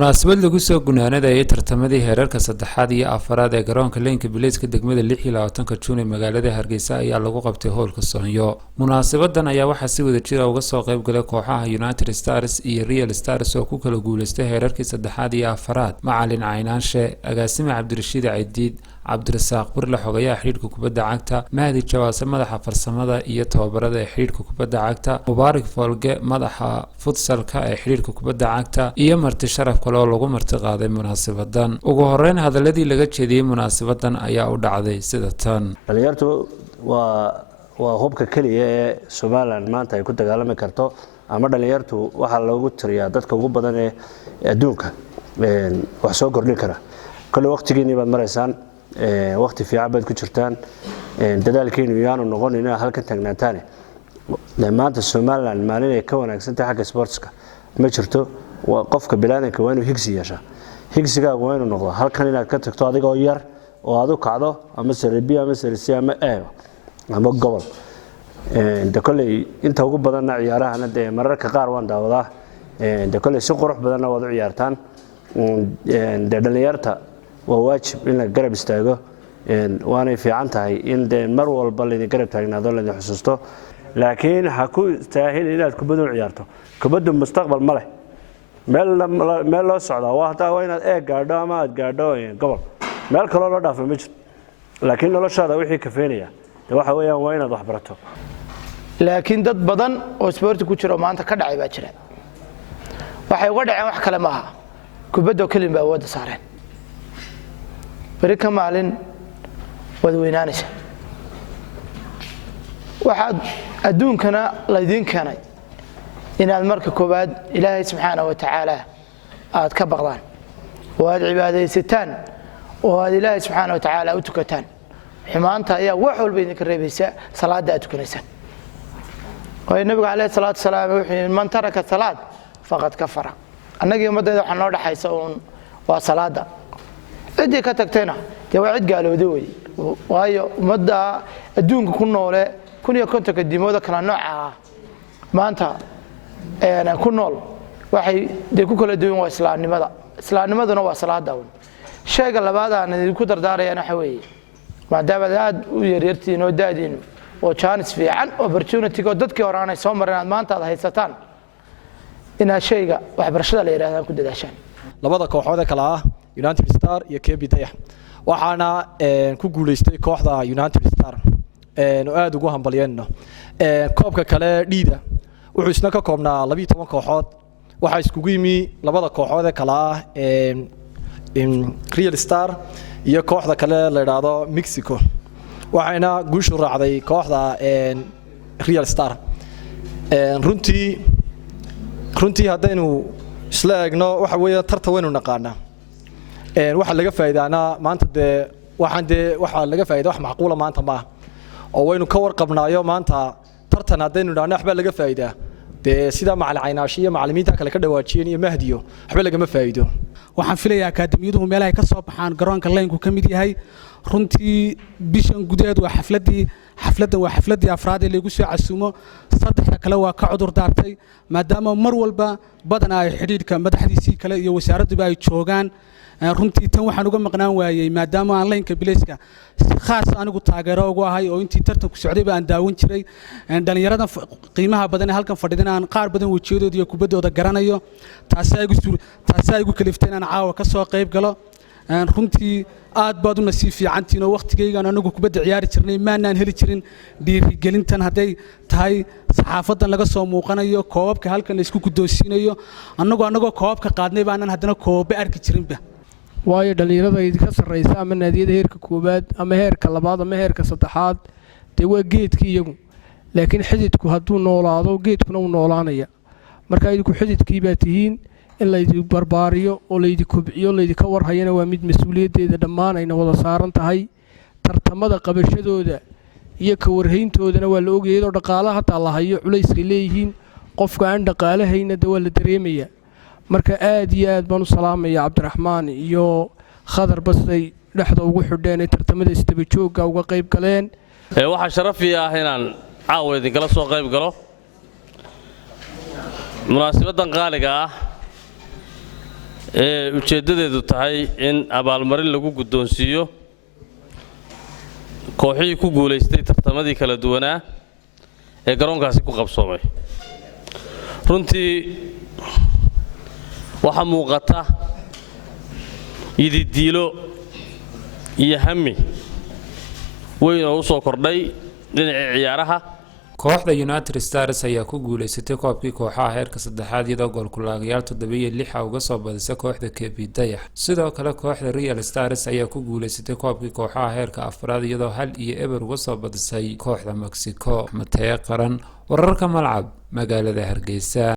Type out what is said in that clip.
munaasabad lagu soo gunaanadayay tartamadii heerarka saddexaad iyo afaraad ee garoonka leenka bilayska degmada 26 Juun ee magaalada Hargeysa ayaa lagu qabtay hoolka Soonyo. Munaasabadan ayaa waxaa si wada jir ah uga soo qayb galay kooxaha United Stars iyo Real Stars oo ku kala guuleystay heerarkii saddexaad iyo afaraad. Macalin Caynaanshe, agaasime Cabdirashiid Cidiid, Cabdirasaaq Burle xogayaha xiriirka kubadda cagta, Mahdi Jawaase madaxa farsamada iyo tababarada ee xiriirka kubadda cagta, Mubaarak Folge madaxa futsalka ee xiriirka kubadda cagta iyo marti sharaf kale oo lagu marti qaaday munaasabadan. Ugu horeyn hadaladii laga jeediyay munaasabadan ayaa u dhacday sida tan. Dhalinyartu waa hubka kaliya ee Soomaaliland maanta ay ku dagaalami karto ama dhalinyartu waxa loogu tiriyaa dadka ugu badan ee adduunka wax soo kordhin kara. Kale waqtigiina baad maraysaan waqti fiican baad ku jirtaan dadaalkiinu yaanu noqon inaa halka tagnaataan. maanta Soomaaliland maalin ay ka wanaagsan tahay xagga sportska ma jirto qofka bilaadanka waa inuu higsi yeeshaa higsiga waa inuu noqdo halkan inaad ka tagto adigoo yar oo aad u kacdo ama Serie ama Serie ama ama gobol de kulay inta ugu badan ciyaarahana de mararka qaar waan daawadaa de kulay si qurux badan wada ciyaartaan de dhalinyarta waa waajib in la garab istaago waana fiican tahay in de mar walba la garab taagnaado la xusuusto laakiin ha ku istaahil inaad kubaddu ciyaarto kubaddu mustaqbal ma leh meel loo socdaa waa taa waa inaad gaadho ama aad gaadho gobol meel kale loo dhaafo ma jirto laakiin noloshaada wixii ka feenaya waxa weeyaan waa inaad wax barato laakiin dad badan oo sport ku jiro maanta ka dhacay baa jira waxay uga dhaceen wax kale ma aha kubaddu kaliya baa wada saareen bari ka maalin wada weynaanaysa waxaad adduunkana la idin keenay inaad marka koobaad Ilaahay subxaanahu wa ta'ala aad ka baqdaan oo aad cibaadaysataan oo aad Ilaahay subxaanahu wa ta'ala u tukataan xumaanta ayaa wax walba idinka reebaysa salaada aad tukanaysaan oo nabiga Kaleey salaatu salaam wuxuu man taraka salaad faqad kafara annaga ummadayda waxa noo dhaxaysa waa salaada cidii ka tagtayna waa cid gaalowday way waayo ummadda adduunka ku noole kuniya kontonka diimooda kala nooca maanta ku nool waxay ku kala duwan waa islaamnimaduna waa salaada shayga labaad aan idinku dardaarayana waxa weeye maadaama aad u yaryartiin oo daadiin oo chance fiican opportunity oo dadkii horaanay soo mareen maanta aad haysataan ina shayga waxbarashada la yiraahdo ku dadaashaan labada kooxood kala ah United Star iyo KB Dayax waxaana ku guuleystay kooxda United Star oo aad ugu hambalyeeno koobka kale dhiida wuxuu isna ka koobnaa 12 kooxood waxa isku yimi labada kooxood kala ah Real Star iyo kooxda kale la yiraahdo Mexico waxayna guushu raacday kooxda Real Star runtii hadaynu isla eegno waxa weeye tartan weyn u naqaana waxa laga faa'iidaana maanta waxa laga faa'iido wax macquul maanta ma oo waynu ka warqabnaayo maanta tartan hadaynu dhaana waxba laga faa'iidaa sida macalin Caynaanshe iyo macallimiinta kale ka dhawaajiyeen iyo Mahdiyo waxba laga ma faa'iido waxaan filayaa akaadamiyadu meelaha ka soo baxaan garoonka leenku kamid yahay runtii bishan gudeed waa xafladii afraad ee lagu soo casuumo saddexda kale waa ka cudur daartay maadaama mar walba badan ay xiriirka madaxdiisii kale iyo wasaaraddu ay joogaan runtii tan waxaan uga maqnaan waayay maadaama aan leenka bilayska khaas anigu taageero ugu ahay oo intii tartanku socday baan daawan jiray dhalinyarada qiimaha badan ee halkan fadhidana aan qaar badan wajiyadooda iyo kubaddooda garanayo taas ay igu kaliftay inaan caawa ka soo qayb galo runtii aad baad u nasiib fiicantiin oo waqtigeygan anagu kubadda ciyaari jirnay maanaan heli jirin dhiirigelintan haday tahay saxaafadan laga soo muuqanayo koobabka halkan la isku guddoonsiinayo anagoo koobabka qaadnay baanan haddana koobe arki jirinba waayo dhalinyarada idinka sarreysa ama naadiyada heerka koobaad ama heerka labaad ama heerka saddexaad waa geedkii iyagu laakiin xididku hadduu noolaado geedkuna uu noolaanaya marka idinku xididkii baa tihiin in la idin barbaariyo oo la idin kobciyo la idinka warhayana waa mid mas'uuliyadeeda dhammaan ayna wada saaran tahay tartamada qabashadooda iyo ka warhayntoodana waa la ogyahay oo dhaqaalaha hataa la hayo culayska leeyihiin qofka aan dhaqaalahayna waa la dareemaya marka aad iyo aad baan u salaamaya Cabdiraxmaan iyo Khadar basay dhaxda ugu xidheen tartamada isdaba joogga uga qayb galeen waxa sharaf ah inaan caawa idin kala soo qayb galo munaasabadan qaaliga ah ee ujeedadeedu tahay in abaalmarin lagu guddoonsiiyo kooxihii ku guulaystay tartamadii kala duwanaa ee garoonkaasi ku qabsoomay. runtii waxa muuqata yididiilo iyo hami weyn oo u soo kordhay dhinaca ciyaaraha. kooxda United Stars ayaa ku guuleysatay koobkii kooxaha heerka saddexaad iyadoo goolkulaagayaal 7-6 uga soo badisay kooxda KB Dayax. sidoo kale kooxda Real Stars ayaa ku guuleysatay koobkii kooxaha heerka afraad iyadoo 1-0 uga soo badisay kooxda Mexico. Matee Qaran, wararka Malcab, magaalada Hargeysa.